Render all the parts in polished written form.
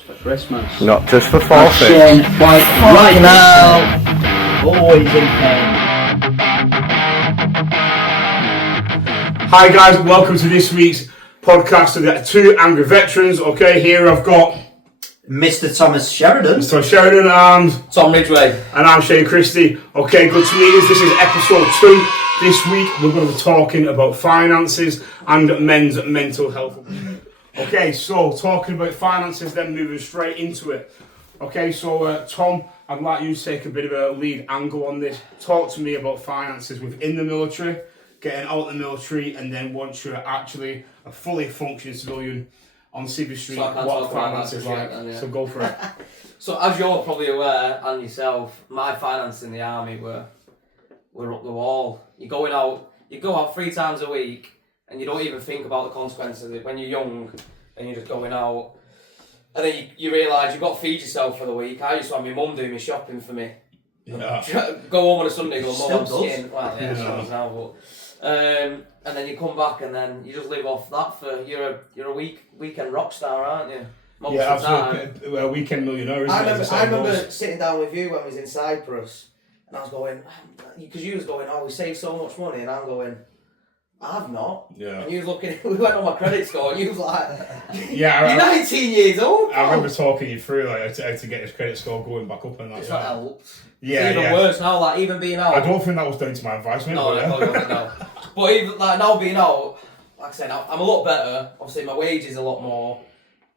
For Christmas. Not just for forfeit. Shane White right now. Always in pain. Hi guys, welcome to this week's podcast of the two angry veterans. Okay, here I've got Mr. Thomas Sheridan. Mr. Sheridan and Tom Ridgway. And I'm Shane Christie. Okay, good to meet you. This is episode 2. This week we're going to be talking about finances and men's mental health. Okay, so talking about finances, then moving straight into it. Okay, so Tom, I'd like you to take a bit of a lead angle on this. Talk to me about finances within the military, getting out of the military, and then once you're actually a fully functioning civilian on Civvy Street, So what finances like. Then, yeah. So go for it. So as you're probably aware, and yourself, my finances in the army were up the wall. You go out 3 times a week, and you don't even think about the consequences of it when you're young, and you're just going out. And then you realise you've got to feed yourself for the week. I used to have my mum do my shopping for me. Yeah. Go home on a Sunday, go, Mum, I'm Still does. skin. Well, yeah, she does now, but... and then you come back and then you just live off that for... You're a weekend rock star, aren't you? Most Yeah, of the time. absolutely. A weekend millionaire, isn't I remember sitting down with you when we was in Cyprus, and I was going, because you was going, oh, we saved so much money, and I'm going, I've not. Yeah. And you was looking, we went on my credit score, and you was like, Yeah, you're 19 years old. I remember talking you through like how to get his credit score going back up and that. It's not helped. Yeah, It's even worse now, like even being out. I don't think that was down to my advice, mate. No, no. But even like now being out, like I said, I'm a lot better. Obviously, my wage is a lot more.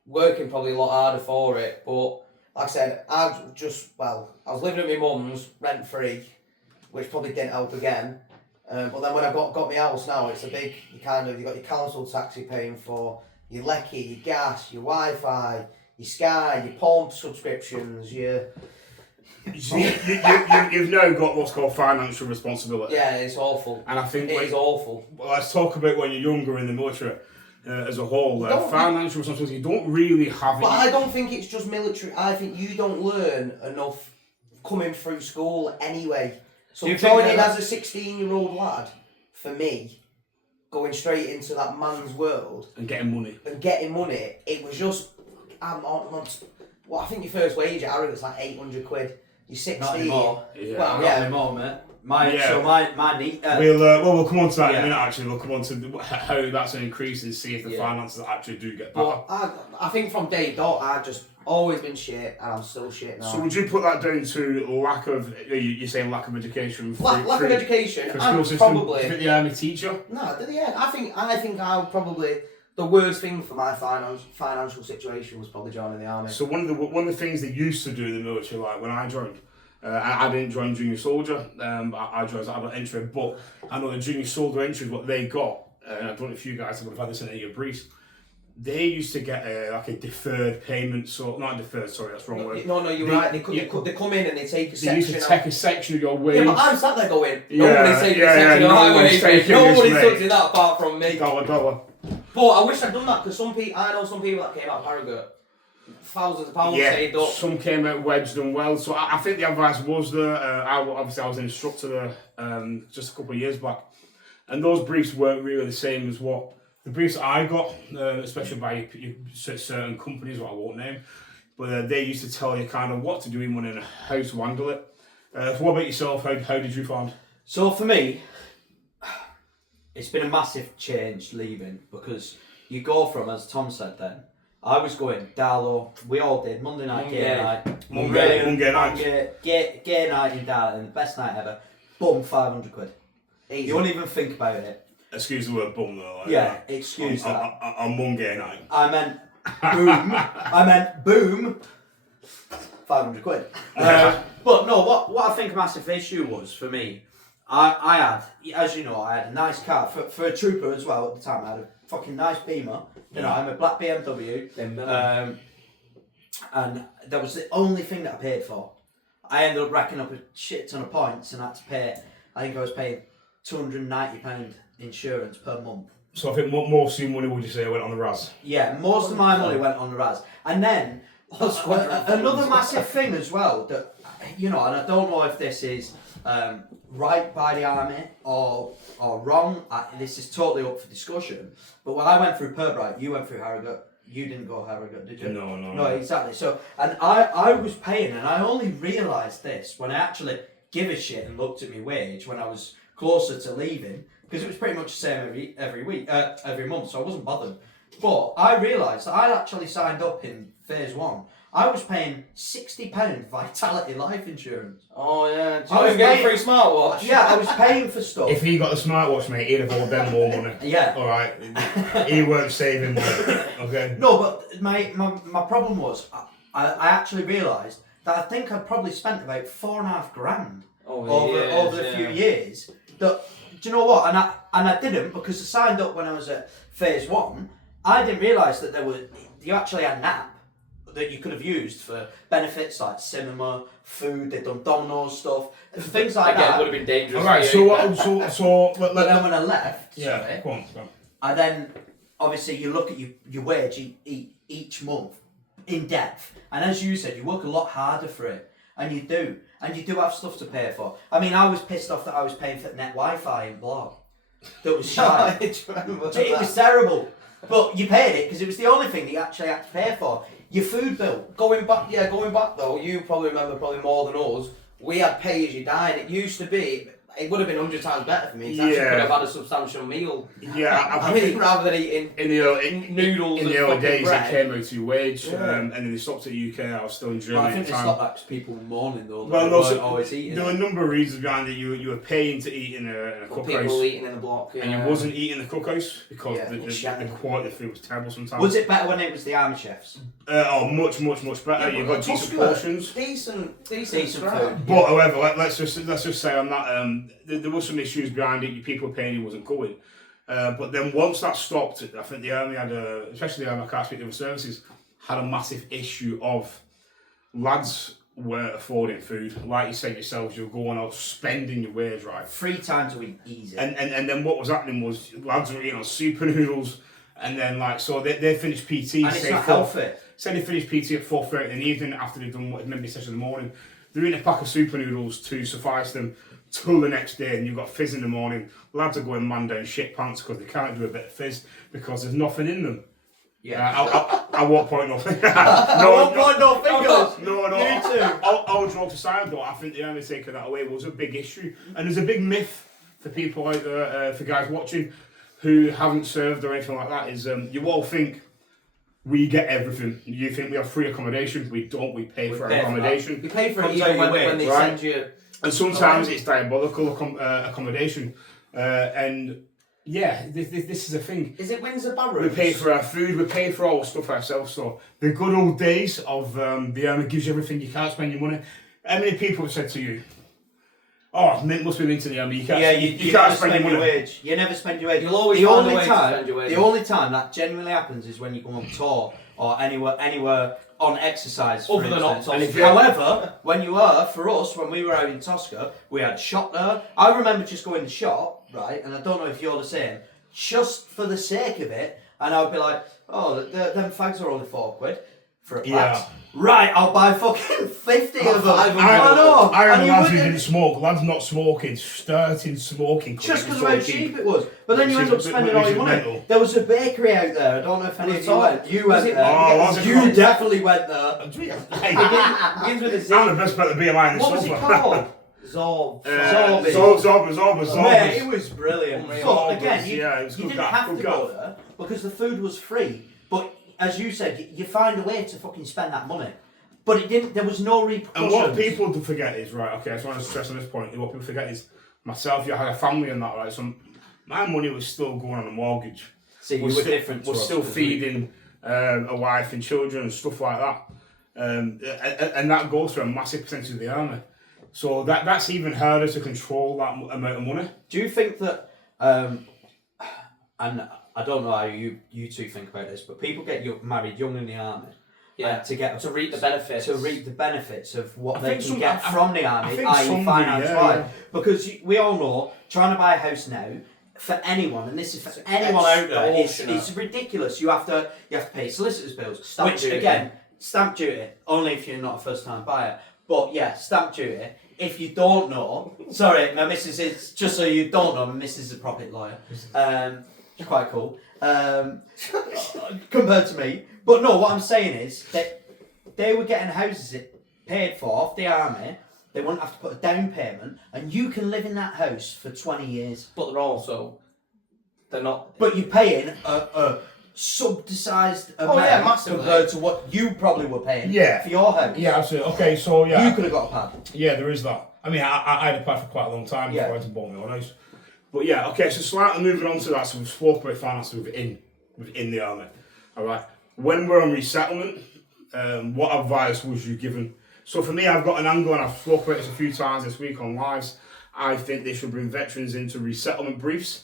Working probably a lot harder for it, but Like I said, I was living at my mum's, rent free, which probably didn't help again. But then when I got my house now, it's a big, you got your council tax you're paying for, your lecky, your gas, your Wi-Fi, your Sky, your porn subscriptions, You've now got what's called financial responsibility. yeah, it's awful. And I think It is awful. Well, let's talk about when you're younger in the military as a whole. Don't- Financial responsibility, you don't really have But it. I don't think it's just military. I think you don't learn enough coming through school anyway. So Do you think joining that- as a 16-year-old lad, for me, going straight into that man's world And getting money. and getting money, it was just, well, I think your first wage at Harrow was like 800 quid. You're 16. Not anymore. Yeah. Well, Not yeah. anymore, mate. My need. We'll come on to that in a Yeah. minute. Actually, we'll come on to how that's an increase and see if the finances actually do get better. But I think from day dot, I've just always been shit, and I'm still shit now. So would you put that down to lack of? You're saying lack of education. lack of education, For and school system. probably. Do you think the army teacher? No, I think I'll probably, the worst thing for my financial situation was probably joining the army. So one of the things they used to do in the military, like when I joined, I didn't join junior soldier. I joined as adult entry, but I know the junior soldier entry, what they got, and I don't know if you guys have had this in any of your briefs. They used to get like a deferred payment, so not deferred. Sorry, that's the wrong word. No, you're right. They come in and they take a They used section. to take a section of your wage. Yeah, but I'm sat there going, Yeah, nobody's taking yeah, a section yeah, of my no one's wage. taking Nobody's this, mate. touching that apart from me. Dollar. But I wish I'd done that because I know some people that came out of Harrogate, thousands of pounds saved up. Some came out wedged and well. So I think the advice was there. I was an instructor there just a couple of years back, and those briefs weren't really the same as what the briefs I got, especially by certain companies, what I won't name. But they used to tell you kind of what to do in money and how to handle it. So what about yourself? How did you find? So for me, it's been a massive change leaving because you go from, as Tom said then, I was going Darlow, we all did, Monday night, gay night. Monday night. Gay night in Darlow, the best night ever. Boom, 500 quid. Easy. You wouldn't even think about it. Excuse the word bum though. Like, Yeah, excuse that. On Monday night. I meant boom, 500 quid. But no, what I think a massive issue was for me, I had, as you know, I had a nice car for a trooper as well at the time. I had a fucking nice Beamer. You know, I'm a black BMW. And that was the only thing that I paid for. I ended up racking up a shit ton of points and had to pay. I think I was paying £290 insurance per month. So I think most of your money, would you say, went on the RAS? Yeah, most of my money went on the RAS. And then another massive thing as well that, you know, and I don't know if this is right by the army or wrong. This is totally up for discussion. But when I went through Purbright, you went through Harrogate. you didn't go Harrogate, did you? No. Exactly. So, and I was paying, and I only realised this when I actually give a shit and looked at my wage when I was closer to leaving, because it was pretty much the same every month, so I wasn't bothered. But I realised that I'd actually signed up in phase 1. I was paying £60 Vitality life insurance. Oh yeah. I was getting a paying- free smartwatch. Yeah, I was paying for stuff. If he got the smartwatch, mate, he'd have owed them more money. Yeah. All right. He weren't saving money. Okay. No, but my problem was I actually realised that I think I'd probably spent about £4,500 over a few years. That, do you know what? And I didn't, because I signed up when I was at phase 1. I didn't realise that you actually had an app that you could have used for benefits like cinema, food. They'd done Domino's stuff, things like Again, that. it would have been dangerous. All right. for you. So But then when I left, yeah. sorry, Go on. I then obviously you look at your wage each month in depth, and as you said, you work a lot harder for it, and you do have stuff to pay for. I mean, I was pissed off that I was paying for net Wi-Fi in Blog. That was shy. It was terrible, but you paid it because it was the only thing that you actually had to pay for. Your food bill. Going back though, you probably remember more than us. We had pay as you dine. It used to be. It would have been 100 times better for me. You could have had a substantial meal. Yeah. I mean, rather than eating In the early, Noodles in and the early fucking days, bread. it came out to your wage, Yeah. and then they stopped at the UK. I was still in Germany Well, I think at they the time. stopped that because people were mourning though. Well, They no, weren't so always eating. there were a number of reasons behind it. You were paying to eat in a People cookhouse, eating in the block. Yeah. and you wasn't eating the cookhouse because Yeah, the quality of the food was terrible sometimes. Was it better when it was the army chefs? Much better. Yeah, You but got decent Tusker, portions. decent Food. But however, let's just say on that there was some issues behind it. People were paying, he wasn't going. But then once that stopped, I think the army had especially the army, I can't speak to the services, had a massive issue of lads weren't affording food. Like you said yourselves, you're going out spending your wage, right? 3 times a week, easy. And then what was happening was lads were eating on super noodles, and then so they finished PT. And it's not healthy. Say they finished PT at 4:30 in the evening after they've done what maybe session in the morning. They're eating a pack of super noodles to suffice them till the next day, and you've got fizz in the morning. Lads are going man down shit pants because they can't do a bit of fizz because there's nothing in them. Yeah. I won't point no finger. no fingers. No. You too. All jokes aside, though, I think the only taking that away was a big issue, and there's a big myth for people out there, for guys watching who haven't served or anything like that. Is you all think we get everything. You think we have free accommodation? We don't. We pay for our accommodation. You pay for it Comes even out your when they right? send you. And sometimes it's diabolical accommodation. And yeah, this is a thing. Is it Windsor Barrows? We pay for our food, we pay for all the stuff ourselves. So the good old days of the army gives you everything, you can't spend your money. How many people have said to you, oh, Mint must be into the army, you can't, you can't never spend your money. wage. You never spend your wage. You'll always the find only a way to time, spend your wage. The only time that genuinely happens is when you go on tour or anywhere on exercise. For Other than instance. on Tosca. However, when you were, for us, when we were out in Tosca, we had a shop there. I remember just going to the shop, right, and I don't know if you're the same, just for the sake of it, and I would be like, oh, them fags are only £4 for a pack. Yeah. Right, I'll buy fucking 50 of them. I know. remember And you lads who wouldn't- didn't smoke, lads not smoking, starting smoking. Just because it of was how so cheap it was. But then you end up spending all your money. Mental. There was a bakery out there. I don't know if any of you went. You went there. Oh, was it You called? definitely went there. Begins with a Z. I'm the best bet to be behind the What was it sofa. called? Zorb. Zorbie. Mate, it was brilliant. Unreal. But again, Yeah, it was you good didn't gaff, have good to go gaff. there because the food was free. But as you said, you find a way to fucking spend that money. But it didn't. There was no repercussions. And what people do forget is, right, okay, I just want to stress on this point, what people forget is, myself, I had a family and that, right, so my money was still going on a mortgage. See, you were different to Was us, still because we- feeding a wife and children and stuff like that. And that goes for a massive percentage of the army. So that's even harder to control, that amount of money. Do you think that, and I don't know how you two think about this, but people get married young in the army, Yeah. to reap the benefits. to reap the benefits of what I they think can some- get I- from the I army, think i.e. some do, finance yeah, wise. yeah. Because we all know trying to buy a house now for anyone, and this is for anyone out there, it's ridiculous. You have to pay solicitors' bills, Stamp which duty. again, stamp duty only if you're not a first-time buyer. But yeah, stamp duty. If you don't know, sorry, my missus is, just so you don't know, my missus is a property lawyer. They're quite cool. Compared to me. But no, what I'm saying is that they were getting houses paid for off the army. They wouldn't have to put a down payment, and you can live in that house for 20 years. But they're not. But you're paying a subsidised amount massively. compared to what you probably were paying for your house. Yeah, absolutely. Okay, so yeah. You could have got a pad. Yeah, there is that. I mean, I had a pad for quite a long time before I had to buy my own house. But yeah, okay, so slightly moving on to that, so we've spoke about finance within the army. Alright. When we're on resettlement, what advice was you given? So for me, I've got an angle, and I've spoken about this a few times this week on lives. I think they should bring veterans into resettlement briefs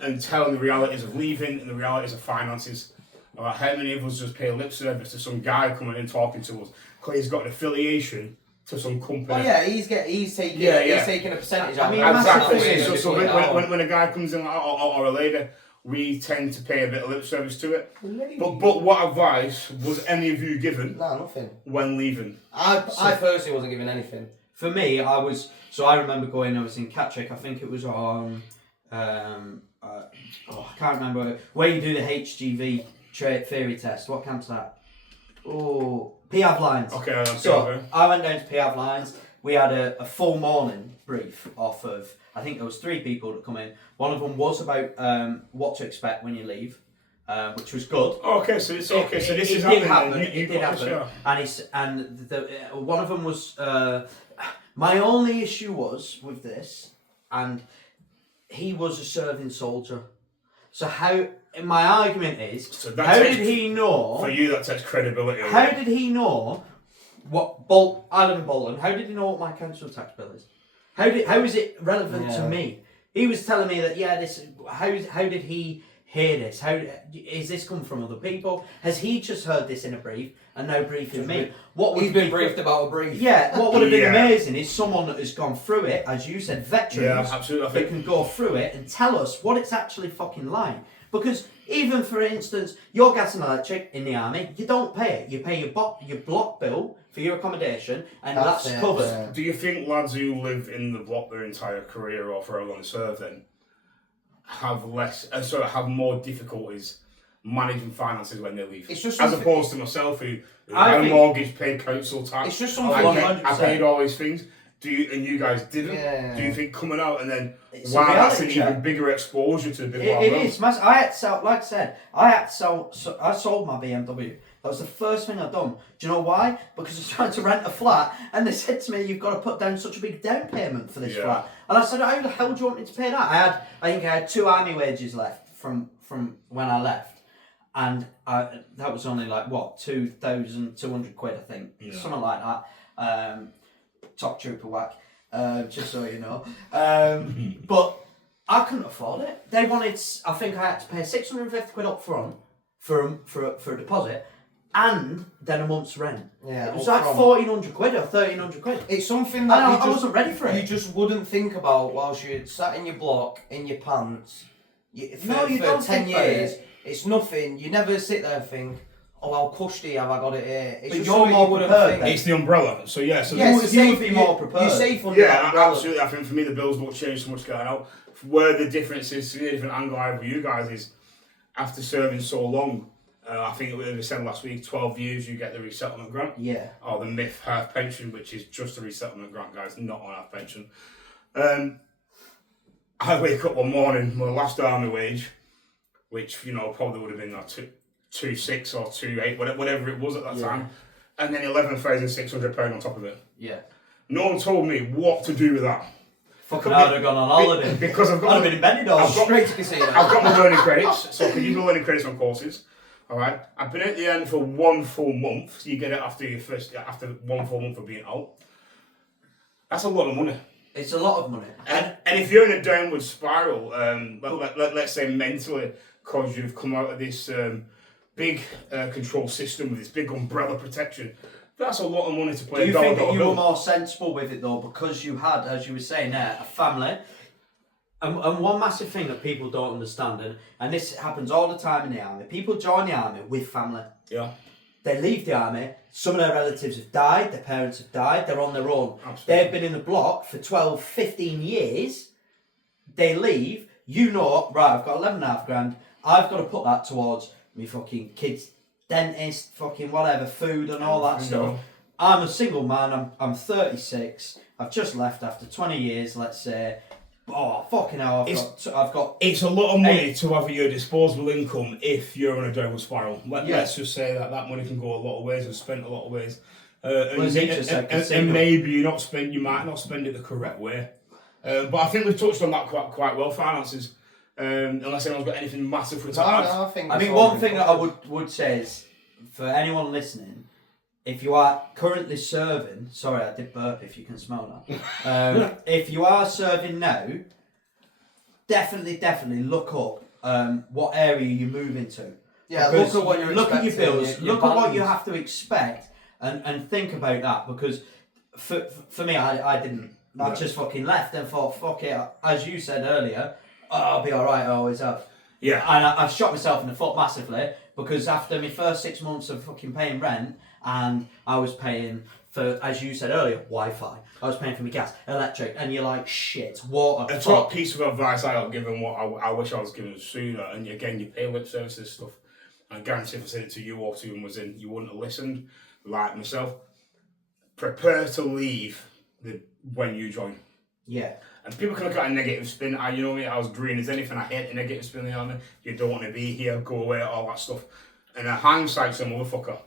and tell them the realities of leaving and the realities of finances. About how many of us just pay lip service to some guy coming in talking to us because he's got an affiliation to some company. Oh yeah, he's taking a percentage. I mean, exactly. So when a guy comes in or a lady, we tend to pay a bit of lip service to it. But what advice was any of you given? No, nothing. When leaving? I personally wasn't given anything. For me, I remember going, I was in Cattrick, I think it was on, I can't remember, where you do the HGV theory test. What camp's that? Oh, PAV Lines. Okay. So I went down to PAV Lines. We had a full morning brief off of, I think there was 3 people that come in. One of them was about what to expect when you leave, which was good. Okay, so this is happening. happening. It did happen. One of them was. My only issue was with this, and he was a serving soldier. So my argument is, how did he know? For you, that takes credibility. How did he know what I live in Bolton? How did he know what my council tax bill is? How is it relevant to me? He was telling me that this. How did he hear this? How is this come from other people? Has he just heard this in a brief and now briefing me? He's been briefed about a brief. Yeah, what would have been amazing is someone that has gone through it, as you said, veterans. Yeah, absolutely. That can go through it and tell us what it's actually fucking like. Because even for instance, your gas and electric in the army, you don't pay it. You pay your block bill for your accommodation, and that's covered. Yeah. Do you think lads who live in the block their entire career or for how long they serve then have have more difficulties managing finances when they leave? It's just as opposed to myself who I had a think mortgage, paid council tax. It's just something I paid all these things. And you guys didn't? Yeah. Do you think coming out and then that's an even bigger exposure to the big It is massive. I had to sell, like I said, I sold my BMW. That was the first thing I'd done. Do you know why? Because I was trying to rent a flat, and they said to me, "You've got to put down such a big down payment for this flat." And I said, "How the hell do you want me to pay that?" I think I had 2 army wages left from when I left, and that was only like what, 2,200 quid, I think, something like that. Top trooper whack, just so you know. But I couldn't afford it. They wanted, I think I had to pay 650 quid up front for a deposit, and then a month's rent. Yeah, it was like 1,400 quid or 1,300 quid. It's something that I wasn't ready for it. You just wouldn't think about whilst you're sat in your block, in your pants, for don't 10 years. It's nothing. You never sit there and think, "Oh, how cushy have I got it here?" It's But just you're something more you wouldn't prepared think. It's the umbrella. So yeah, so Yes, you would be more prepared. You're safe under that umbrella. absolutely. I think for me the bills won't change so much going out. Where the difference is, the different angle I have with you guys is after serving so long. I think we said last week, 12 years you get the resettlement grant. Yeah. Or the MIF half pension, which is just a resettlement grant, guys, not on half pension. I wake up one morning, my last army wage, which probably would have been 2.6 or 2.8, whatever it was at that time, and then £11,600 on top of it. Yeah. No one told me what to do with that. Fucking I'd have gone on holiday. Because I've got I'd have been in Benidorm. Straight to casino. I've got my learning credits, so I can use my learning credits on courses. Alright, I've been at the end for 1 full month, so you get it after 1 full month of being out. That's a lot of money. It's a lot of money. And if you're in a downward spiral, let's say mentally, because you've come out of this big control system with this big umbrella protection, that's a lot of money to play. Do you think that you were more sensible with it though, because you had, as you were saying there, a family? And one massive thing that people don't understand, and this happens all the time in the army, people join the army with family. Yeah. They leave the army, some of their relatives have died, their parents have died, they're on their own. Absolutely. They've been in the block for 12, 15 years, they leave, you know, right, I've got 11.5 grand, I've got to put that towards me fucking kids, dentist, fucking whatever, food and all that stuff. I'm a single man, I'm 36, I've just left after 20 years, let's say. Oh, fucking hell, I've got... It's a lot of money to have at your disposable income if you're on a downward spiral. Let's just say that money can go a lot of ways and spent a lot of ways. And maybe you might not spend it the correct way. But I think we've touched on that quite well, finances. Unless anyone's got anything massive for I mean, one thing that I would say is, for anyone listening, if you are currently serving, sorry, I did burp if you can smell that. If you are serving now, definitely look up what area you move into. Yeah, because look at what you're look at your expecting, bills, your look at what balance. you have to expect, and think about that. Because for me, I didn't. I just fucking left and thought, fuck it. As you said earlier, I'll be alright, I always have. Yeah. And I shot myself in the foot massively, because after my first 6 months of fucking paying rent, and I was paying for, as you said earlier, Wi-Fi, I was paying for my gas, electric, and you're like, shit, water. A top piece of advice I got given, what I wish I was given sooner, and again, you pay lip services stuff. I guarantee if I said it to you or to was in, you wouldn't have listened, like myself. Prepare to leave when you join. Yeah. And people can look at a negative spin. You know me, I was green as anything. I hate a negative spin in the army. You don't want to be here, go away, all that stuff. And hindsight's a motherfucker.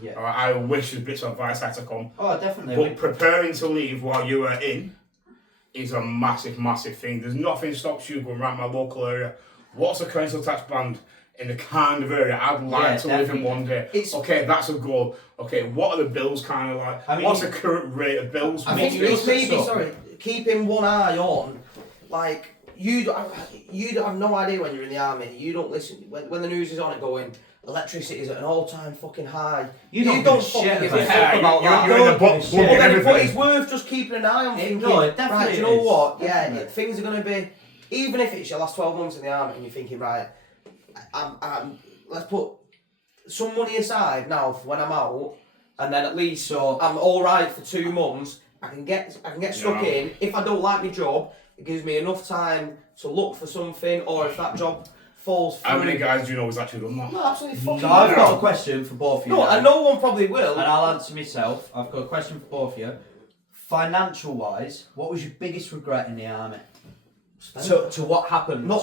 Yeah. I wish there's bits of advice I had to come. Oh, definitely. But preparing to leave while you are in is a massive thing. There's nothing stops you going around my local area. What's the council tax band in the kind of area I'd like to live in one day? Okay, that's a goal. Okay, what are the bills kind of like? I mean, what's the current rate of bills? I think it's maybe, keeping one eye on, like, you have no idea when you're in the army. You don't listen, when the news is on it going, electricity is at an all-time fucking high. You don't fucking give a fuck about that. You're in the box. But it's worth just keeping an eye on thinking, no, it definitely right, do you know what? Definitely. Yeah, things are going to be, even if it's your last 12 months in the army and you're thinking, right, let's put some money aside now for when I'm out, and then at least so I'm all right for 2 months. I can get stuck in. If I don't like my job, it gives me enough time to look for something, or if that job falls through. How many guys do you know has actually done that? No, absolutely fucking. So I've got a question for both of you. No, and no one probably will. And I'll answer myself. I've got a question for both of you. Financial wise, what was your biggest regret in the army? To what happened? Not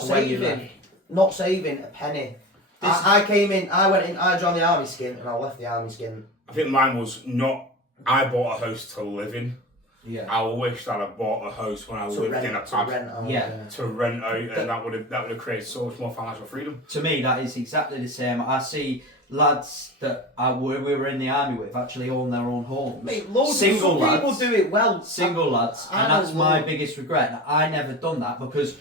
saving a penny. I came in, I went in, I joined the army skin, and I left the army skin. I think mine was not. I bought a house to live in. Yeah. I wish that I bought a house when I lived in a pad. To rent out, and that would have created so much more financial freedom. To me, that is exactly the same. I see lads that we were in the army with actually own their own homes. Mate, loads single of people do it well. Single lads, and that's my biggest regret. That I never done that, because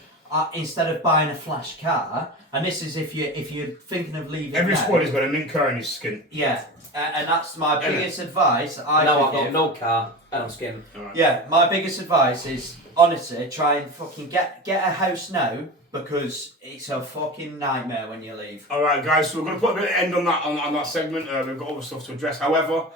instead of buying a flash car, and this is if you're thinking of leaving. Every squad has got a mint car in his skin. Yeah. And that's my biggest advice. I've got no car and I'm skinned. Right. Yeah, my biggest advice is, honestly, try and fucking get a house now, because it's a fucking nightmare when you leave. Alright guys, so we're going to put a bit of an end on that segment. We've got other stuff to address. However,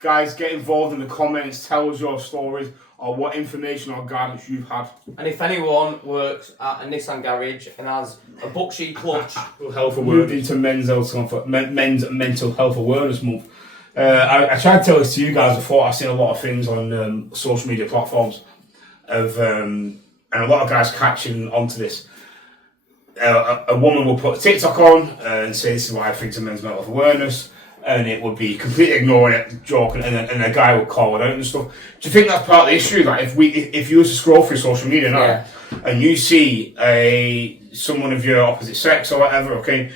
guys, get involved in the comments, tell us your stories or what information or guidance you've had. And if anyone works at a Nissan garage and has a bucksheet clutch, health awareness into men's mental health awareness month. I tried to tell this to you guys before. I've seen a lot of things on social media platforms and a lot of guys catching onto this. A woman will put a TikTok on and say, this is what I think to men's mental health awareness, and it would be completely ignoring it, joking, and a guy would call it out and stuff. Do you think that's part of the issue? Like, if you were to scroll through social media now, and you see someone of your opposite sex or whatever, okay,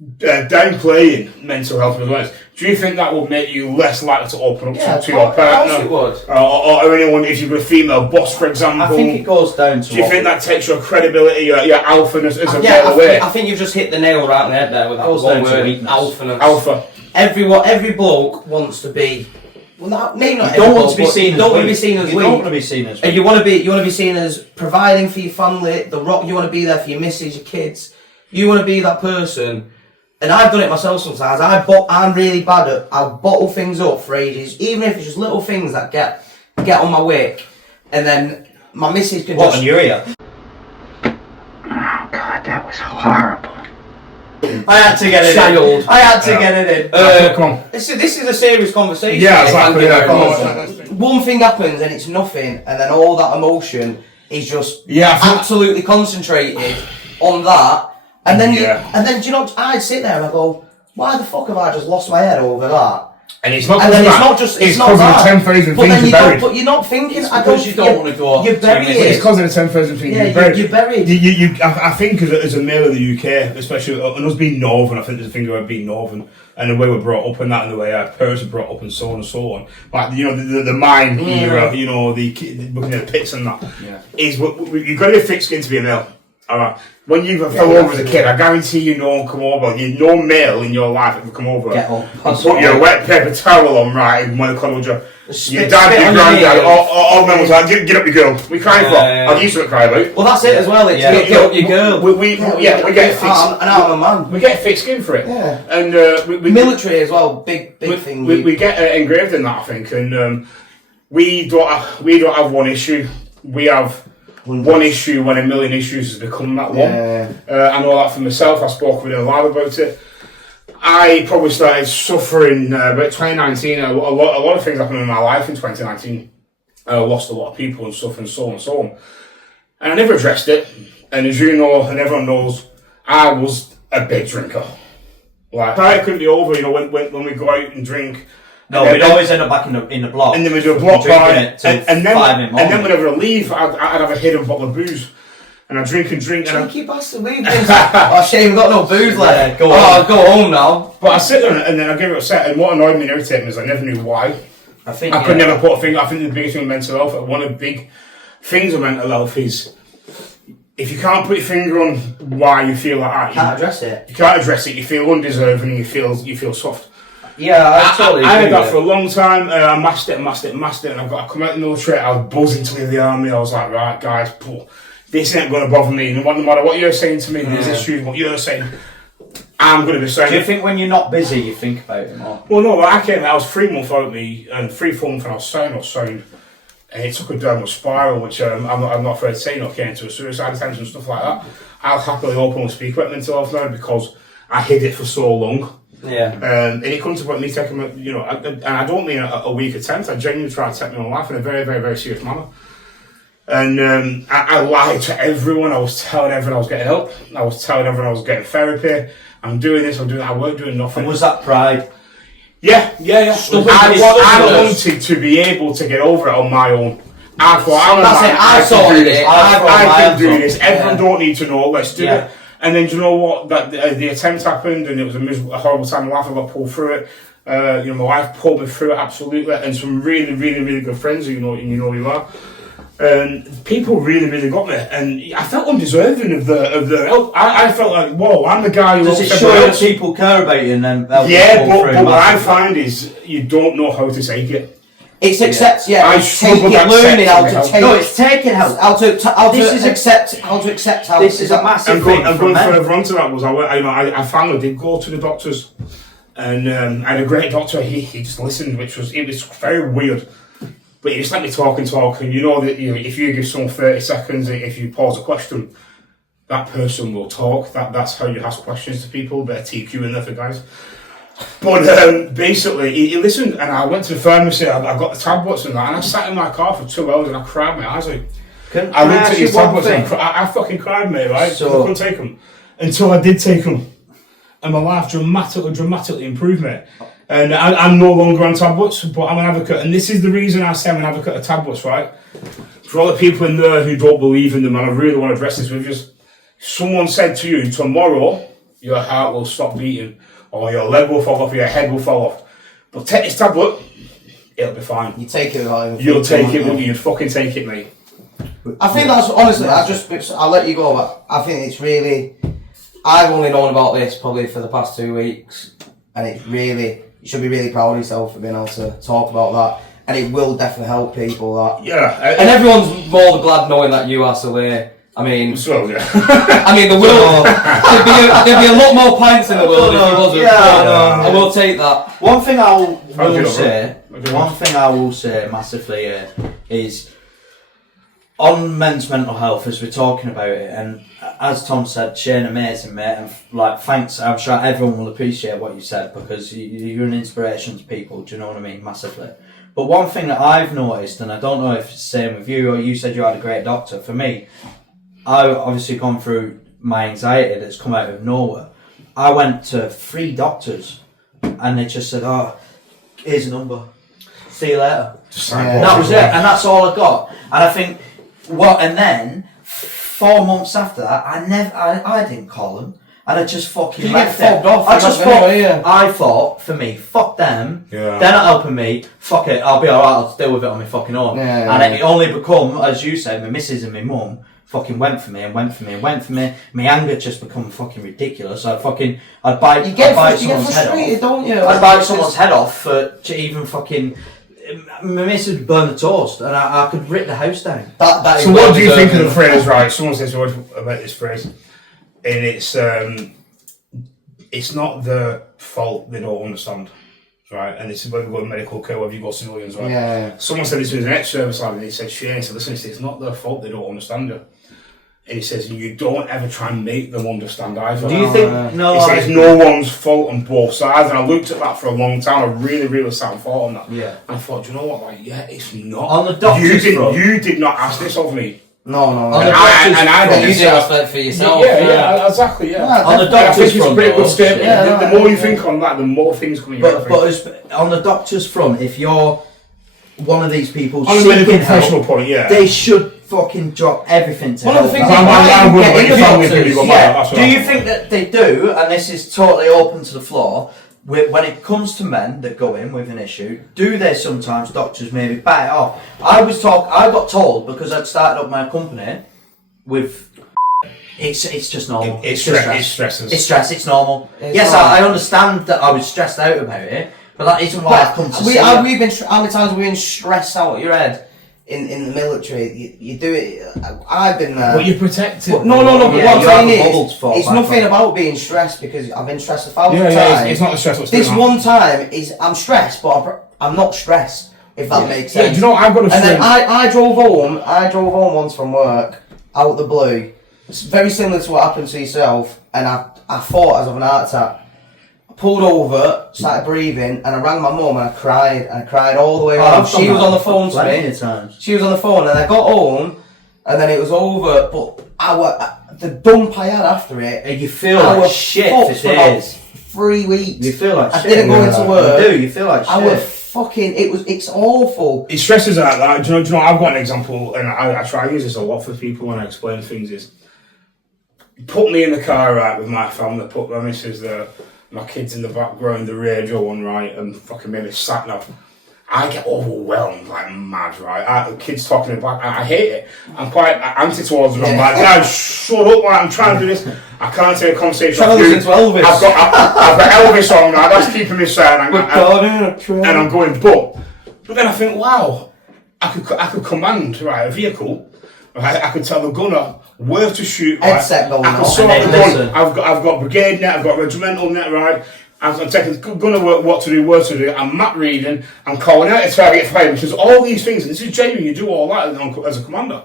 downplaying mental health awareness, do you think that would make you less likely to open up to your partner? Of course it would. Or anyone, if you've got a female boss, for example? I think it goes down to. Do you think that takes your credibility, your alphaness as a better way? I think you've just hit the nail right on the head there with that one word, alphaness. Alpha. Every bloke wants to be. Well, maybe not. You don't want to be seen as weak. You don't want to be seen as weak. You don't want to be seen as weak. And you want to be seen as providing for your family. You want to be there for your missus, your kids. You want to be that person. And I've done it myself sometimes. I'm really bad at. I'll bottle things up for ages, even if it's just little things that get on my wick, and then my missus can What, in your ear? was horrible. I had to get it Child. in. I had to get it in. Come on. This is a serious conversation. Yeah, Thank exactly. you Yeah, very come much. on. One thing happens and it's nothing, and then all that emotion is just Yeah, I think- absolutely concentrated on that. And then, Yeah. do you know? I'd sit there and I go, "Why the fuck have I just lost my head over that?" And it's not And then because it's not just it's not because of that. the 10,000 But things then you you don't. buried. But you're not thinking. It's because you don't want to go You too bury many- It's it. because of the 10,000 things Yeah, you buried. you're buried. I think as a male of the UK, especially, and us being Northern, I think there's a thing about being Northern and the way we're brought up and that, and the way our parents are brought up and so on and so on. Like, you know, the mine era, you know, looking at the pits and that, is you've got to be thick-skinned to be a male. Alright. When you fell over as a kid, I guarantee you no one come over. You no male in your life ever come over. Get up. And put your wet paper towel on, right, and when I cuddled you. Your Spit dad, your on your granddad, knees. all men was like, get up your girl. We crying for. Yeah. I used to cry about. Well, that's it as well. It's Get up your girl. We get thick. And I'm a man. We get thick skin for it. Yeah. And we Military as well. Big thing. we get engraved in that, I think. And we don't have one issue. We have one issue when a million issues has become that one. Yeah. I know that for myself. I spoke with a lot about it. I probably started suffering about 2019. A lot of things happened in my life in 2019. I lost a lot of people and stuff and so on and so on. And I never addressed it. And as you know, and everyone knows, I was a big drinker. Like, I couldn't be over, you know, when we go out and drink. No, we'd always end up back in the block. And then we'd do a block Drinking party. it till And then 5 in the morning. whenever I leave, I'd have a hidden bottle of booze. And I'd drink and drink. And Cheeky bastard, leave this. Oh, shame, we've got no booze left. Yeah, go I'll on. go home now. But I sit there and then I get upset. And what annoyed me and irritated me is I never knew why. I think I could never put a finger. I think the biggest thing with mental health, one of the big things of mental health is if you can't put your finger on why you feel like that, Can't address it. you can't address it. You feel undeserving and you feel soft. Yeah, I totally I had agree that with for a long time. I mastered it, and I've got to come out of the military. I was buzzing to leave the army. I was like, right, guys, this ain't going to bother me. No matter what you're saying to me, these issues, what you're saying, I'm going to be saying. Do you think when you're not busy, you think about it more? Well, no, I was 3 months out of me, and 4 months, and I was sound. And it took a downward spiral, which I'm not afraid to say, came to a suicide attempt and stuff like that. I'll happily openly speak about mental health now because I hid it for so long. Yeah. And it comes about me taking, and I don't mean a weak attempt. I genuinely tried to take my own life in a very, very, very serious manner. And I lied to everyone. I was telling everyone I was getting help. I was telling everyone I was getting therapy. I'm doing this. I'm doing that. I weren't doing nothing. And was that pride? Yeah. Stubborn- I wanted to be able to get over it on my own. I thought, I sorted it. I can do this. Everyone don't need to know. Let's do Yeah. it. And then, do you know what? That the attempt happened, and it was a horrible time in life. I got pulled through it. My wife pulled me through it absolutely, and some really, really, really good friends who you know who you are. And people really, really got me, and I felt undeserving of the help. I felt like, whoa, I'm the guy who. Does it helps show everyone that else. people care about you and then they'll Yeah, pull but through what I massively? find is you don't know how to take it. It's accept, I it's struggle taking, with learning how accepting to help. take. No, it's taking help. How to This is accept how. This is a massive I'm thing going for men. further on to that was I finally did go to the doctors, and I had a great doctor. He just listened, it was very weird, but he just let me talk, and you know that if you give someone 30 seconds, if you pause a question, that person will talk. That's how you ask questions to people. Bit of TQ in there for guys. But basically, he listened, and I went to the pharmacy. I got the tablets and that, and I sat in my car for 2 hours and I cried my eyes out. Can I I looked ask at you these one tablets and thing? I fucking cried, mate, right? So- I couldn't take them. Until I did take them. And my life dramatically improved, mate. And I'm no longer on tablets, but I'm an advocate. And this is the reason I say I'm an advocate of tablets, right? For all the people in there who don't believe in them, and I really want to address this with you. Someone said to you, tomorrow, your heart will stop beating, or your leg will fall off, or your head will fall off. But take this tablet, it'll be fine. You take it. You'll take it, won't you? You'd fucking take it, mate. I think that's honestly. I'll let you go. But I think it's really. I've only known about this probably for the past 2 weeks, and it really. You should be really proud of yourself for being able to talk about that, and it will definitely help people. That Yeah. And everyone's more than glad knowing that you are still here. I mean, So, yeah. I mean, the world there'd be a lot more pints in the world if he wasn't. Yeah, but I will take that. One thing I will Okay, say, okay. one thing I will say massively is on men's mental health, as we're talking about it, and as Tom said, Shane, amazing mate, and like thanks. I'm sure everyone will appreciate what you said because you're an inspiration to people. Do you know what I mean? Massively. But one thing that I've noticed, and I don't know if it's the same with you, or you said you had a great doctor. For me, I've obviously gone through my anxiety that's come out of nowhere. I went to 3 doctors, and they just said, "Oh, here's a number. See you later." That was it, and that's all I got. And I think. And then 4 months after that, I didn't call them, and I just fucking left them. I thought, for me, fuck them. Yeah. They're not helping me. Fuck it, I'll be alright. I'll deal with it on my fucking own. Yeah, and it only become, as you said, my missus and my mum fucking went for me. My anger just become fucking ridiculous. I'd bite someone's head off. Don't you? I'd bite someone's head off to even fucking. My missus would burn the toast, and I could rip the house down. So what do you think of the phrase, right? Someone says about this phrase, and it's not the fault they don't understand, right? And it's whether you go to medical care, whether you go civilians, right? Yeah. Someone said this was an ex-service lad, and he said, Shane, so listen, it's not their fault they don't understand you. And he says, you don't ever try and make them understand either. Do you think? No. He says, no one's fault on both sides. And I looked at that for a long time. I really, really sat and thought on that. Yeah. And I thought, do you know what? Like, yeah, it's not. On the doctor's front. You did not ask this of me. No. On the doctor's front, you did ask that for yourself. Yeah, exactly, yeah. On the doctor's front, it's a pretty good statement. Yeah, the more you think on that, the more things come in your head. But on the doctor's front, if you're one of these people on a medical professional point, yeah, they should fucking drop everything to one help. of the things do you think that they do, and this is totally open to the floor, when it comes to men that go in with an issue, do they sometimes, doctors maybe bat it off? I got told, because I'd started up my company with it's just normal. It's stress. It's stress, it's normal. I understand that I was stressed out about it, but that isn't why I've come to see how many times have we been stressed out of your head in the military? You do it. I've been there. But you're protected. But no. But what I'm saying is, it's nothing about being stressed because I've been stressed 1,000 times. It's not the stress. This one time I'm stressed, but I'm not stressed. If that makes sense. Yeah, do you know what? I've got a friend. And then I drove home once from work out the blue. It's very similar to what happened to yourself, and I thought I was having a heart attack. Pulled over, started breathing, and I rang my mum and I cried all the way home. She was on the phone to me. She was on the phone, and I got home, and then it was over. But the dump I had after it, and you feel like shit for days. 3 weeks. You feel like shit. I didn't go into work. You do. You feel like shit. I was fucking. It's awful. It stresses like that. Do you know? I've got an example, and I try to use this a lot for people when I explain things. Is put me in the car right with my family. Put my missus there. My kids in the background, the radio on, right, and fucking maybe sat nav. I get overwhelmed like mad, right? The kids talking about, I hate it. I'm quite anti towards them. I'm like, Dad, shut up, like, I'm trying to do this. I can't take a conversation. Trying to listen to Elvis. I've got Elvis on, right? That's keeping me sad. And I'm going, but then I think, wow, I could command, right, a vehicle. Right? I could tell the gunner where to shoot. Right? Headset going I could sort the gun. I've got brigade net. I've got regimental net. Right. I'm taking gunner work, what to do, where to do. I'm map reading. I'm calling out a target fire, which is all these things. And this is genuine. You do all that as a commander.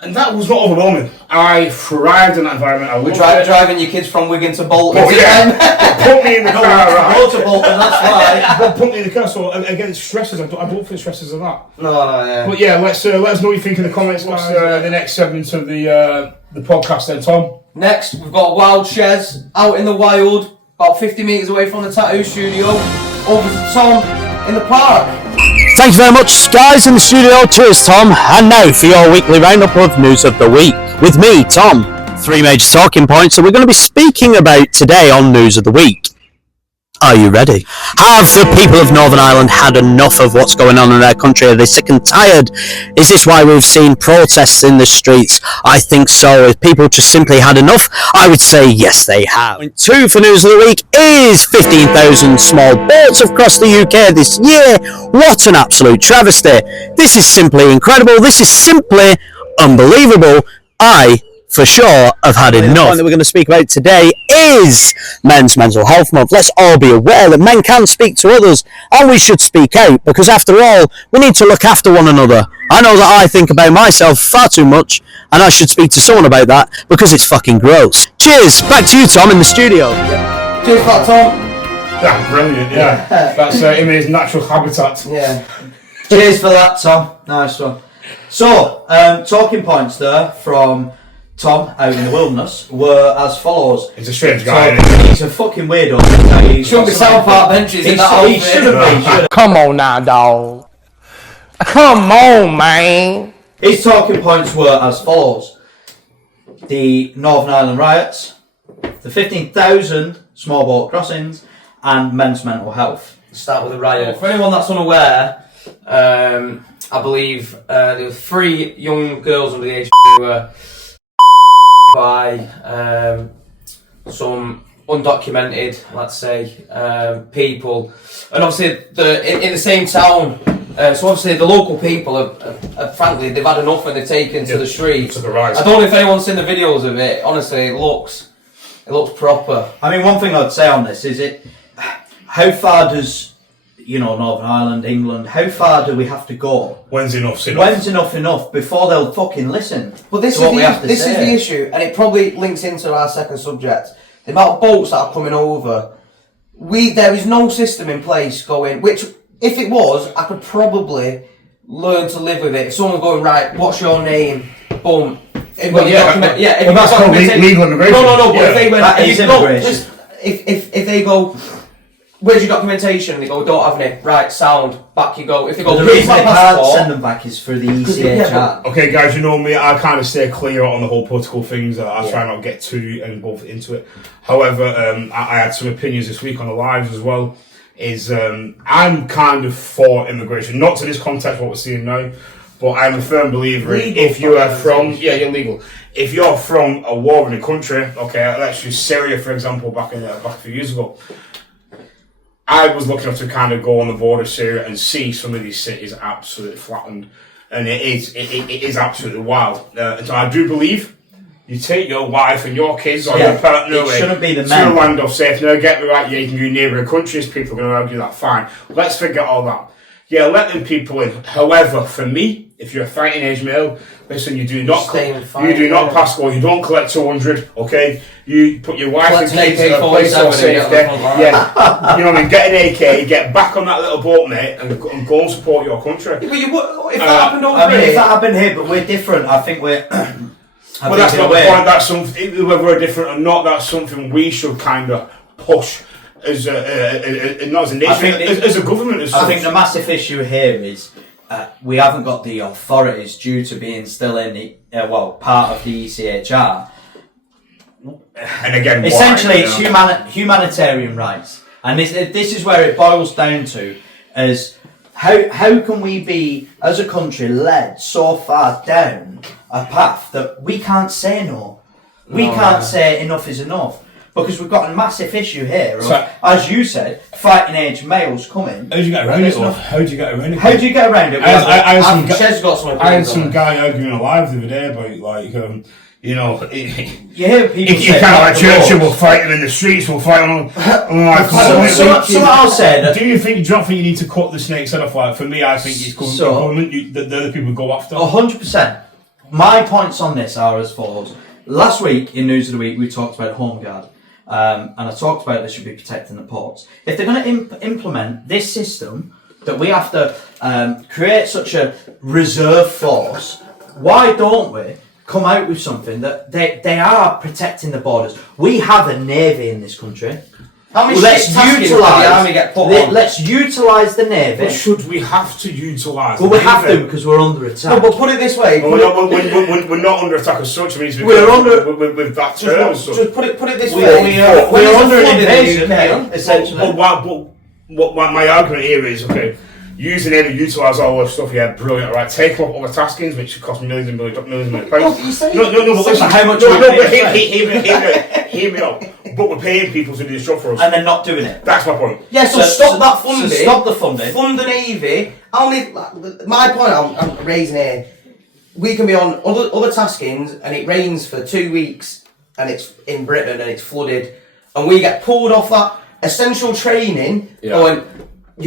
And that was not overwhelming. I thrived in that environment. I was driving your kids from Wigan to Bolton. Put me in the car, right? Go to Bolton, that's why. Put me in the car. So again, stresses. I don't feel stresses of that. No, yeah. But yeah, let us know what you think in the comments. What's the next segment of the podcast then, Tom? Next, we've got Wild Shez out in the wild, about 50 metres away from the tattoo studio. Over to Tom in the park. Thanks very much, guys, in the studio. Cheers, Tom. And now for your weekly roundup of news of the week. With me, Tom. 3 major talking points that we're going to be speaking about today on News of the Week. Are you ready? Have the people of Northern Ireland had enough of what's going on in their country? Are they sick and tired? Is this why we've seen protests in the streets? I think so. If people just simply had enough, I would say yes, they have. Point 2 for News of the Week is 15,000 small boats across the UK this year. What an absolute travesty. This is simply incredible. This is simply unbelievable. I for sure have had enough. The point that we're going to speak about today is Men's Mental Health Month. Let's all be aware that men can speak to others, and we should speak out, because after all, we need to look after one another I know that I think about myself far too much, and I should speak to someone about that because it's fucking gross. Cheers! Back to you, Tom, in the studio. Cheers for that, Tom. Yeah, brilliant. Yeah, that's him in his natural habitat. Yeah. Cheers for that, Tom. Nice one. So, talking points there from Tom out in the wilderness were as follows. He's a strange guy. He's a fucking weirdo. He Shouldn't be South Park benches in that He outfit. shouldn't be. Come on now, dog. Come on, man. His talking points were as follows: the Northern Ireland riots, the 15,000 small boat crossings, and men's mental health. Start with the riot. For anyone that's unaware, I believe there were 3 young girls under the age who were by some undocumented, let's say, people, and obviously in the same town. So obviously the local people have frankly they've had enough and they've taken to the streets. To the right. I don't know if anyone's seen the videos of it. Honestly, it looks proper. I mean, one thing I'd say on this is how far does, Northern Ireland, England, how far do we have to go? When's enough? When's enough before they'll fucking listen? But this is the issue, and it probably links into our second subject. The amount of boats that are coming over. There is no system in place going, which, if it was, I could probably learn to live with it. If someone's going, right, what's your name? Boom. If that's called legal immigration. No. But if they went, that is immigration. If they go, where's your documentation? And they go, don't have any. Right, sound. Back you go. If they go, the reason they can't send them back is through the ECHR. Okay, guys, you know me. I kind of stay clear on the whole political things. I try not to get too involved into it. However, I had some opinions this week on the lives as well. I'm kind of for immigration, not to this context what we're seeing now, but I'm a firm believer in if you are from you're legal. If you're from a war in a country, okay, let's use Syria for example, back a few years ago. I was lucky enough to kind of go on the border of Syria and see some of these cities absolutely flattened, and it is absolutely wild. So I do believe you take your wife and your kids or your partner away to a land of safety. Now, get me right, you can go neighbouring countries, people are going to argue that, fine. Let's forget all that. Yeah, let them people in. However, for me, if you're a fighting age male, listen, you do not pass go, you don't collect 200, okay? You put your wife and kids in a place of safety. Yeah, you know what I mean? Get an AK, get back on that little boat, mate, and go and support your country. If that happened over here, if that happened here, but we're different. I think we're. Well, that's not the point. That's something. Whether we're different or not, that's something we should kind of push as not as a nation, as a government. I think the massive issue here is we haven't got the authorities due to being still in the part of the ECHR. And again, essentially, it's humanitarian rights, and this is where it boils down to is. How can we be, as a country, led so far down a path that we can't say no? We can't say enough is enough. Because we've got a massive issue here of, as you said, fighting age males coming. How do you get around it? How do you get around it? How do you get around it? I had some guy arguing alive the other day about, you hear people say, you can't like Churchill will fight them in the streets, we'll fight them someone else said, do you not think you need to cut the snake's head off? Like, for me, I think it's government, they're the people go after. 100%. My points on this are as follows. Last week, in News of the Week, we talked about Home Guard. And I talked about they should be protecting the ports. If they're going to implement this system, that we have to create such a reserve force, why don't we come out with something that they are protecting the borders? We have a navy in this country. How many let's utilise the navy. But should we have to utilise? Well, we have to because we're under attack. No, but put it this way. We're not under attack as such. We're under with that term. Just put it this way. We're under an invasion, essentially. But my argument here is using it to utilise all this stuff, yeah, brilliant. Right, take up all the taskings, which cost millions and millions of pounds. No, but how much? Hear me out. But we're paying people to do this job for us, and they're not doing it. That's my point. Yeah, so stop that funding. So stop the funding. Fund the navy. My point I'm raising here. We can be on other taskings, and it rains for 2 weeks, and it's in Britain, and it's flooded, and we get pulled off that essential training. You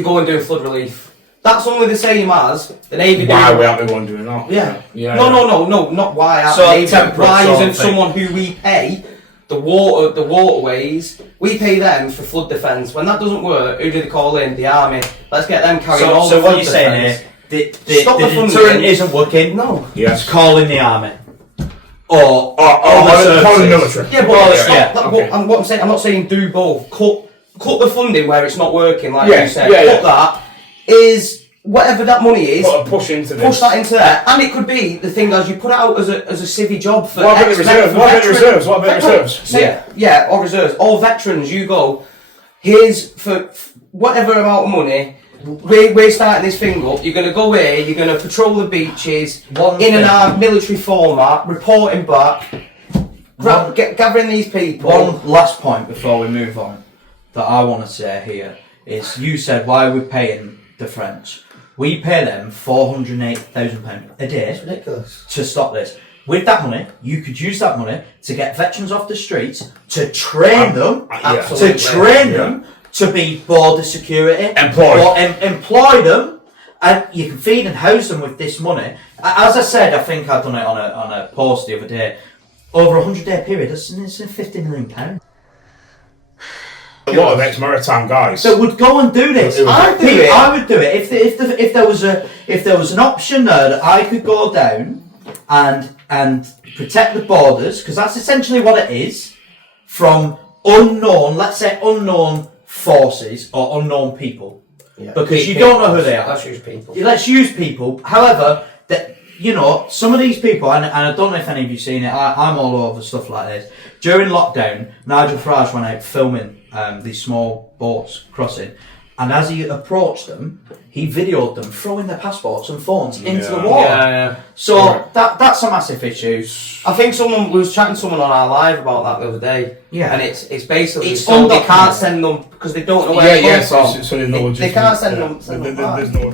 go and do flood relief. That's only the same as the Navy. Why we aren't the one doing that? Yeah. Yeah. No, not why. So Navy. temperate Why sort isn't of thing. someone who we pay the waterways? We pay them for flood defence. When that doesn't work, who do they call in? The army. Let's get them carrying all the So flood what you're saying defence. here, the Stop the funding. deterrent isn't working. No. Yes. Calling the army. Or the military. Yeah, but Well, stop. yeah, That, okay. what I'm saying, I'm not saying do both. Cut the funding where it's not working, like Yeah, you said. yeah, Cut that. Is whatever that money is. Put a push into this. Push that into there, and it could be the thing as you put it out as a civvy job for. What about the reserves? What about the reserves? What about the reserves? Yeah, or reserves, or veterans. You go. Here's for whatever amount of money. We're starting this thing up. You're going to go here. You're going to patrol the beaches in an armed military format, reporting back, gathering these people. one last point before we move on that I want to say here is you said why are we paying the French? We pay them £480,000 a day Ridiculous. to stop this. With that money, you could use that money to get veterans off the streets, to train them, Absolutely. to train them to be border security, Employed. or employ them, and you can feed and house them with this money. As I said, I think I've done it on a post the other day. Over a 100-day period, it's £50 million. A lot of ex-maritime guys. So would go and do this. I'd do it. I would do it if there was an option there that I could go down and protect the borders, because that's essentially what it is, from unknown, let's say unknown forces or unknown people, because you don't know who they are. Let's use people. Let's use people. However, that some of these people, and I don't know if any of you've seen it. I'm all over stuff like this. During lockdown, Nigel Farage went out filming these small boats crossing, and as he approached them, he videoed them throwing their passports and phones into the water. Yeah. So that's a massive issue. I think we was chatting to someone on our live about that the other day. Yeah. And it's basically It's so they undocumented. can't send them because they don't know where Yeah, they're yeah. from. So there's no They can't send them. There's no.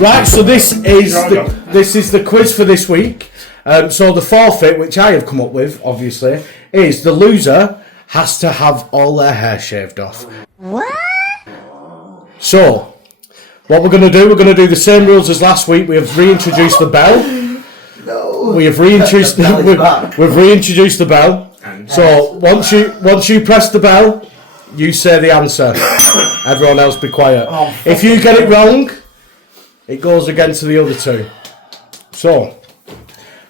Right, so this is the quiz for this week. So the forfeit, which I have come up with, obviously, is the loser has to have all their hair shaved off. What? So, what we're going to do the same rules as last week. We have reintroduced the bell. No. We have reintroduced The bell is back. we've reintroduced the bell. So once you press the bell, you say the answer. Everyone else be quiet. If you get it wrong, it goes against the other two. So,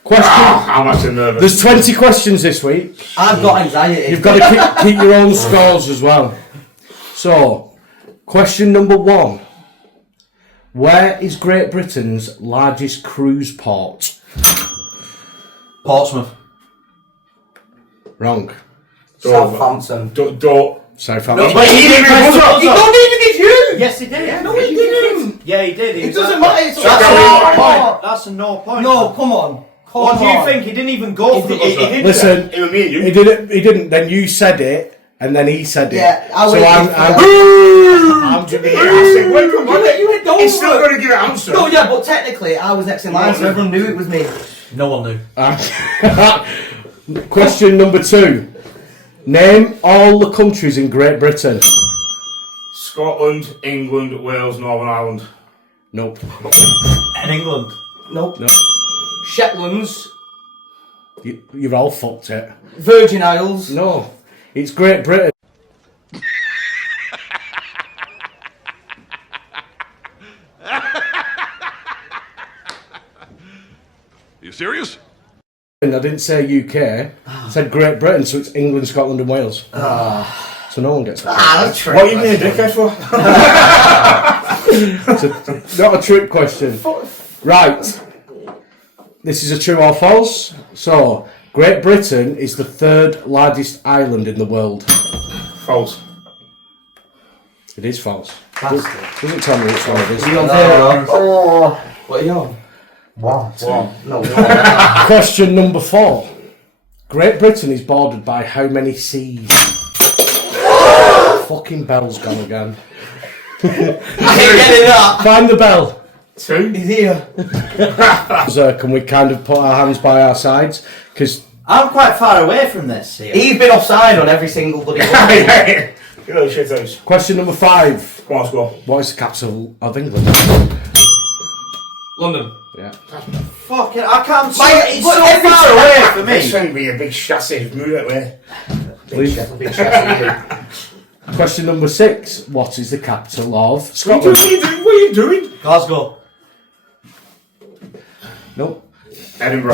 question. I'm actually nervous. There's 20 questions this week. I've got anxiety. You've got to keep your own scores as well. So, question number 1. Where is Great Britain's largest cruise port? Portsmouth. Wrong. Southampton. Don't. Southampton. But he didn't press the buzzer. He don't even did you! Yes, he did. No, he didn't. Yeah, he did. It doesn't matter. It's That's a all no point. That's a no point. No, come on. What do you think? He didn't even go for the buzzer. Listen, It was me and you. he didn't. Then you said it, and then he said it. Yeah, I so waited I'm giving it. I said, wait, come on. You went over. He's still going to give an answer. No, yeah, but technically I was next in line, so everyone knew it was me. No one knew. Question number 2. Name all the countries in Great Britain. Scotland, England, Wales, Northern Ireland. Nope. And England. Nope. No. Shetlands, You've all fucked it. Virgin Isles. No. It's Great Britain. You serious? I didn't say UK. I said Great Britain, so it's England, Scotland, and Wales. So no one gets it. That's true. What are you being a dickhead for? It's not a trick question. Right. This is a true or false. So, Great Britain is the 3rd largest island in the world. False. It is false. Doesn't tell me which one it is. You on zero? Oh. What are you on? 1, 2. No, 1. Question number 4. Great Britain is bordered by how many seas? Fucking bell's gone again. I ain't getting that. Find the bell. 2. He's here. So can we kind of put our hands by our sides? Because I'm quite far away from this here. He's been offside on every single bloody one. You little shittos. Question number 5. Go on, score. What is the capital of England? London. Yeah. Fucking, I can't see Mate, it. It's but so every far time- away for This me. shouldn't be a big chassis. Move that way. Big chassis. Question number 6. What is the capital of What Scotland? are you doing? Glasgow. No. Edinburgh.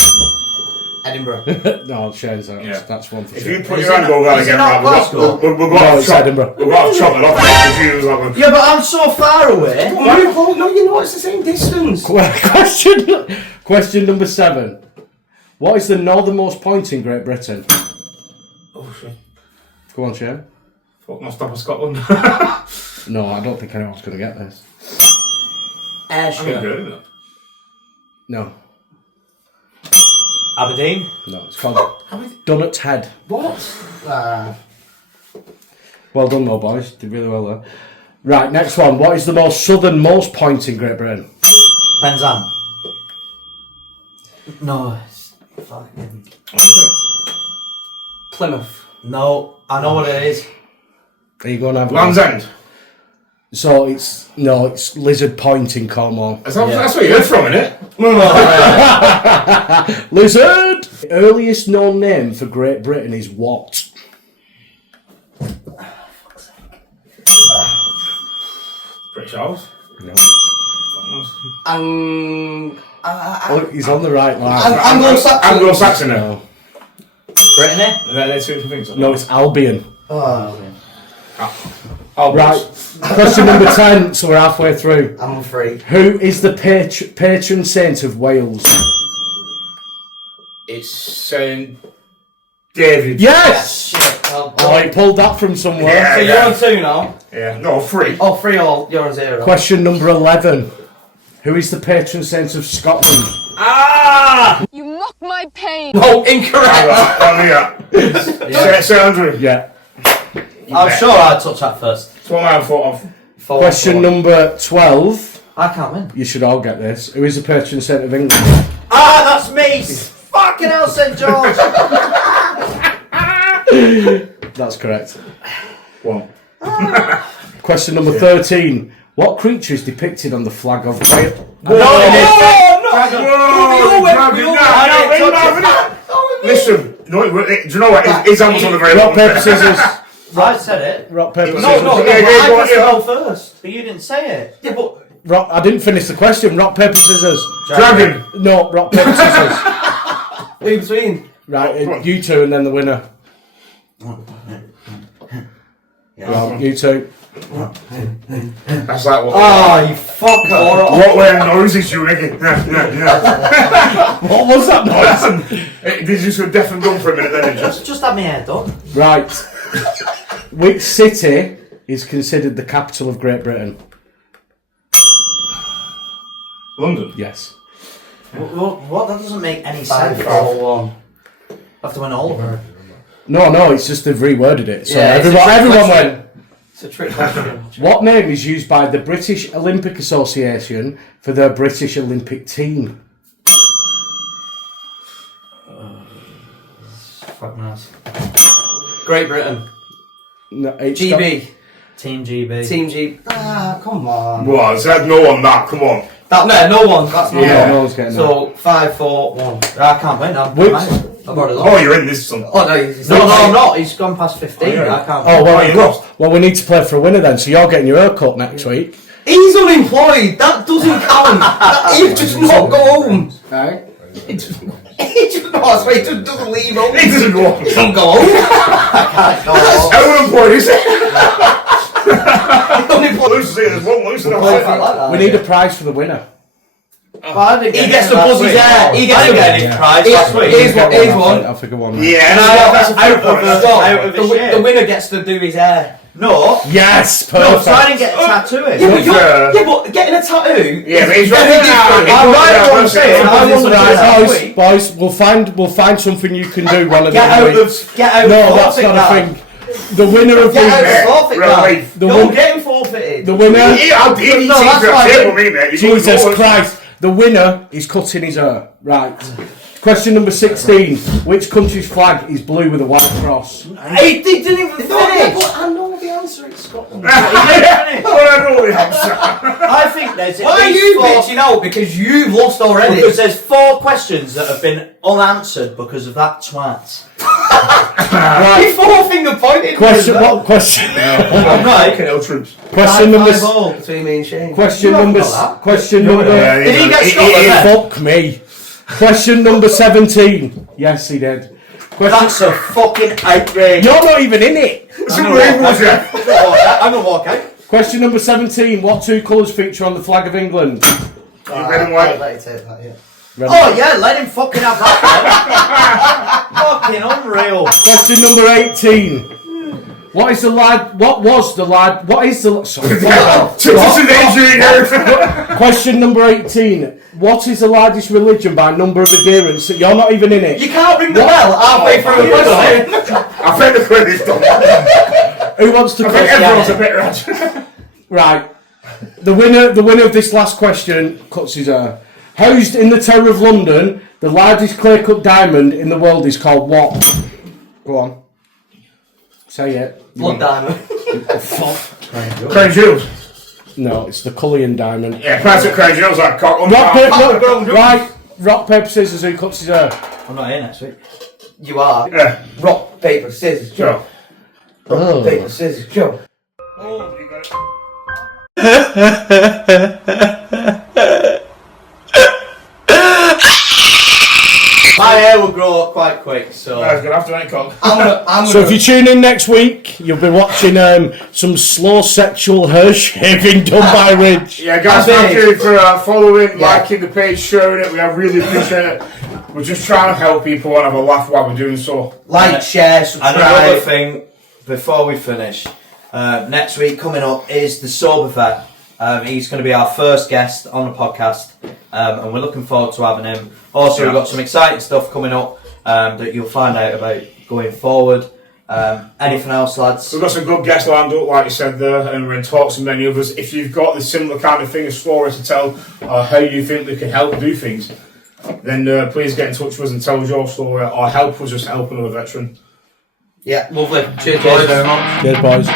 Edinburgh. No, Shane's that. Yeah. That's one for If sure. you put your hand over that is it again, not right, Glasgow? we'll go No, off it's chop. Edinburgh. We'll go off chop it off. Confused that one. Yeah, but I'm so far away. No, you know it's the same distance. Question number 7. What is the northernmost point in Great Britain? Oh shit. Go on, Shane. Fuck, not stop at Scotland. No, I don't think anyone's going to get this. I'm Ayrshire. good, isn't it? No. Aberdeen. No, it's called Dunnot's Head. What? Well done, though, boys. Did really well there. Right, next one. What is the most southernmost point in Great Britain? Penzance. No, it's fucking. Plymouth. No, I know what it is. Are you going to have Land's End. So it's Lizard Point in Cornwall. That's where you heard from, innit? Lizard! The earliest known name for Great Britain is what? British Isles. No. Anglo-Saxon. Oh, he's on the right line. Anglo-Saxon. No. Brittany. They're two different things. No, it's Albion. Oh, Oh, Right. Question number 10, so we're halfway through. I'm free. Who is the patron saint of Wales? It's St. David. Yes! Shit. Oh, he pulled that from somewhere. Yeah. So you're on 2 now. Yeah. No, 3. Oh, 3 all. You're on 0. Question number 11. Who is the patron saint of Scotland? Ah! You mock my pain. No, incorrect. St. Andrew. Yeah. I'm sure I'd touch that first. That's what I thought of. Question number 12. I can't win. You should all get this. Who is the patron saint of England? Ah, that's me! Fucking hell, St. George! That's correct. What? Question number 13. What creature is depicted on the flag of Wales? Listen, no, do you know what? His hand was on the very Rock, bottom. paper, scissors. I said it. Rock, paper, No, scissors. No, Yeah, but go I on, pressed the yeah. bell first, but you didn't say it. Yeah, but Rock, I didn't finish the question. Rock, paper, scissors. Dragon. No, rock, paper, scissors. in between. Right, you two and then the winner. Well, you two. That's like what. Oh, you fucker. What were noises you making? Yeah. What was that noise? Did you just go deaf and dumb for a minute then? Just had my hair done. Right. Which city is considered the capital of Great Britain? London. Yes. What? That doesn't make any 5, sense. 4, 1. I have to win all of them. No, it's just they've reworded it. So Yeah, it's a trick everyone question. went. It's a trick question. What name is used by the British Olympic Association for their British Olympic team? Fuck nice. Great Britain. No, it's GB. Team GB. Team G. Ah, come on. Well, I said no on that. Come on. No one. That's not Yeah, one. no one's getting that. So 5, 4, 1. I can't win. I've Which- already Oh, lost. you're in this son. Oh no, he's No, I'm not. He's gone past 15. Oh, yeah. I can't Oh, win. Oh, you lost. well, we need to play for a winner then. So you're getting your haircut next week. He's unemployed. That doesn't count. He just not go home. Right. He just no, I swear, he just doesn't leave home. He doesn't go on. He doesn't go home. How unemployed is it? Unemployed. Loose, there's one loose and Play that's for it. like that. We need a prize for the winner. But I didn't He get gets it to last buzz his week. hair. He I gets didn't to get any prize last week. Here's one. Here's one. I'll figure one. Yeah, And no, I- that's a fair point. Stop. Out of his shape. The winner gets to do his hair. No. Yes, No, perfect. so I didn't get a tattoo in. Yeah, but, Yeah. getting a tattoo. Yeah, but he's very right different. now. I'm right at what I'm saying. I won the Right, last boys, week. boys, we'll find something you can do one of Get these out weeks. of. Get out. No, of that's forfeit not now. a thing. The winner of Get out the of forfeit now. Relief. The Go win- get him forfeited. the winner. How dare you No, take that's that what I table, did. me, mate? You Jesus go Christ! The winner is cutting his hair. Right. Question number 16. Which country's flag is blue with a white cross? He didn't even No, yeah, finish. but I know the answer. answer in Scotland. I think there's. Why are you bitching out? Because you've lost already. Because there's 4 questions that have been unanswered because of that twat. You four-finger pointed. Question. What question? I'm right. Question number. Between me and Shane. Question number. Question number. Did he get Scotland then? Fuck me. Question number 17. Yes, he did. That's a fucking outrage. You're not even in it. I'm gonna walk out. Question number 17. What 2 colours feature on the flag of England? Red and white. Let you take that, yeah. Oh yeah, let him fucking have that. Fucking unreal. Question number 18. What is the lad? What was the lad? What is the? Sorry. Question number 18. What is the largest religion by number of adherents? You're not even in it. You can't ring the bell halfway through the question. I think the quiz is done. Who wants to? I think everyone's a bit red. Right. The winner of this last question cuts his hair. Housed in the Tower of London, the largest clear-cut diamond in the world is called what? Go on. Say it. Blood diamond. Crown Jewels. No, it's the Cullinan diamond. Yeah, price of Crown Jewels like cock. Rock, paper, scissors, who cuts his hair? I'm not here next week. You are. Yeah. Rock, paper, scissors, Joe. Rock, paper, scissors, Joe. Oh, you got it. My hair will grow up quite quick, so. I was gonna have to make cock. So if you tune in next week, you'll be watching some slow sexual hair shaving done by Ridge. Yeah, guys, thank you for following, liking the page, sharing it. We really appreciate it. We're just trying to help people and have a laugh while we're doing so. Like, share, subscribe. And another thing, before we finish, next week coming up is the Sober Vet. He's going to be our first guest on the podcast, and we're looking forward to having him. Also, we've got some exciting stuff coming up that you'll find out about going forward. Anything else, lads? We've got some good guests lined up, like you said there, and we're in talks with many others. If you've got the similar kind of thing as Flora to tell, or how you think they can help do things, then please get in touch with us and tell us your story, or help us just help another veteran. Yeah, lovely. Cheers very much. Cheers, boys.